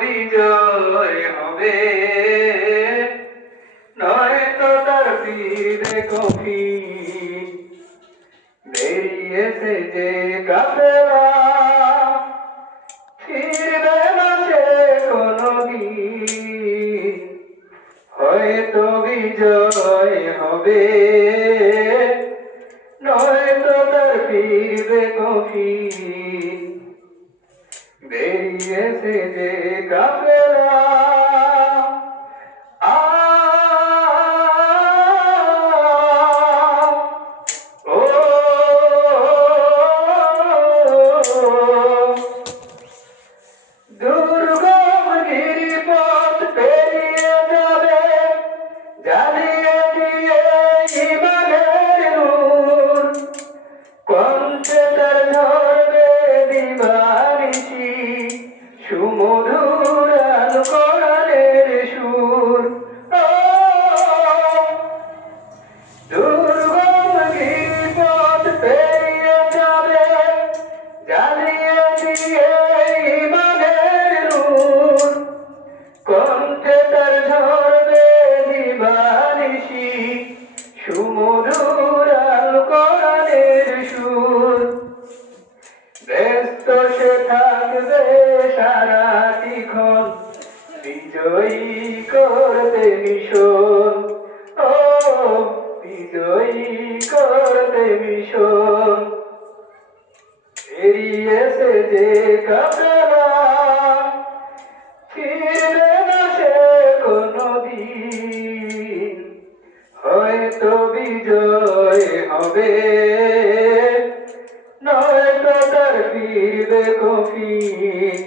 বিজয় হবে, নয়তো তার ফিরবে কফিন। বেরিয়েছে যে কাফেলা, ফিরবে না সে কোনদিন। হয়তো বিজয় হবে, নয়তো তার ফিরবে কফিন। বেরিয়েছে যে কাফেলা, দুর্গম গিরিপথ পেরিয়ে যাবে, জ্বালিয়ে দিয়ে ইমানের নূর। কণ্ঠে তার ঝরবে দিবানিশি, সুমধুর আল কোরআনের সুর। দুর্গম গিরিপথ পেরিয়ে যাবে, জ্বালিয়ে দিয়ে ইমানের নূর। কণ্ঠে তার ঝরবে দিবানিশি, সুমধুর আল কোরআনের সুর। ব্যস্ত সে থাকবে সারাটিক্ষণ, বিজয়ী করতে মিশন। ও বিজয়ী করতে মিশন। বেরিয়েছে যে কাফেলা, ফিরবে না সে কোনদিন। হয়তো বিজয় হবে, নয়তো তার ফিরবে কফিন।